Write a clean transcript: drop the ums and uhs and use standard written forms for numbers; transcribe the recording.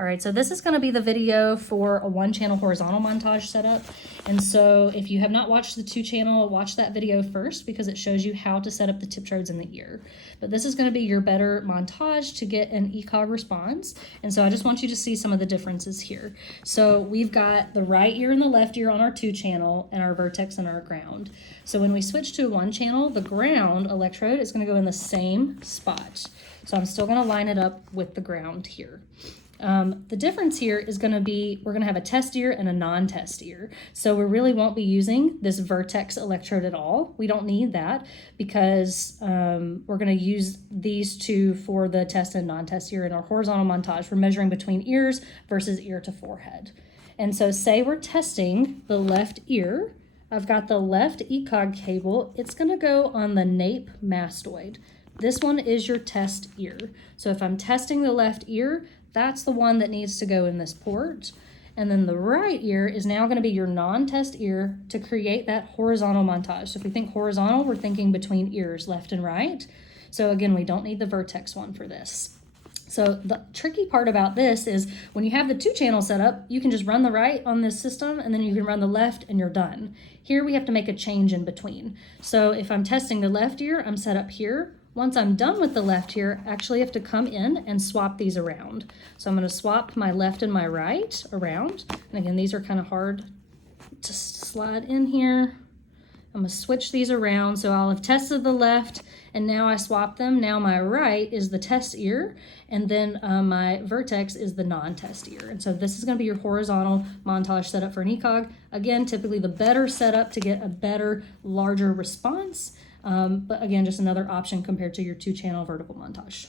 All right, so this is going to be the video for a 1-channel horizontal montage setup. And so if you have not watched the 2-channel, watch that video first because it shows you how to set up the tiptrodes in the ear. But this is going to be your better montage to get an ECoG response. And so I just want you to see some of the differences here. So we've got the right ear and the left ear on our 2-channel and our vertex and our ground. So when we switch to a 1-channel, the ground electrode is going to go in the same spot. So I'm still going to line it up with the ground here. The difference here is going to be, we're going to have a test ear and a non-test ear. So we really won't be using this vertex electrode at all. We don't need that because we're going to use these two for the test and non-test ear in our horizontal montage. We're measuring between ears versus ear to forehead. And so say we're testing the left ear. I've got the left ECoG cable. It's going to go on the nape mastoid. This one is your test ear. So if I'm testing the left ear, that's the one that needs to go in this port. And then the right ear is now going to be your non-test ear to create that horizontal montage. So if we think horizontal, we're thinking between ears, left and right. So again, we don't need the vertex one for this. So the tricky part about this is when you have the 2-channel setup, you can just run the right on this system and then you can run the left and you're done. Here we have to make a change in between. So if I'm testing the left ear, I'm set up here. Once I'm done with the left here, I actually have to come in and swap these around. So I'm going to swap my left and my right around. And again, these are kind of hard to slide in here. I'm going to switch these around. So I'll have tested the left and now I swap them. Now my right is the test ear and then my vertex is the non-test ear. And so this is going to be your horizontal montage setup for an ECoG. Again, typically the better setup to get a better, larger response. But again, just another option compared to your 2-channel vertical montage.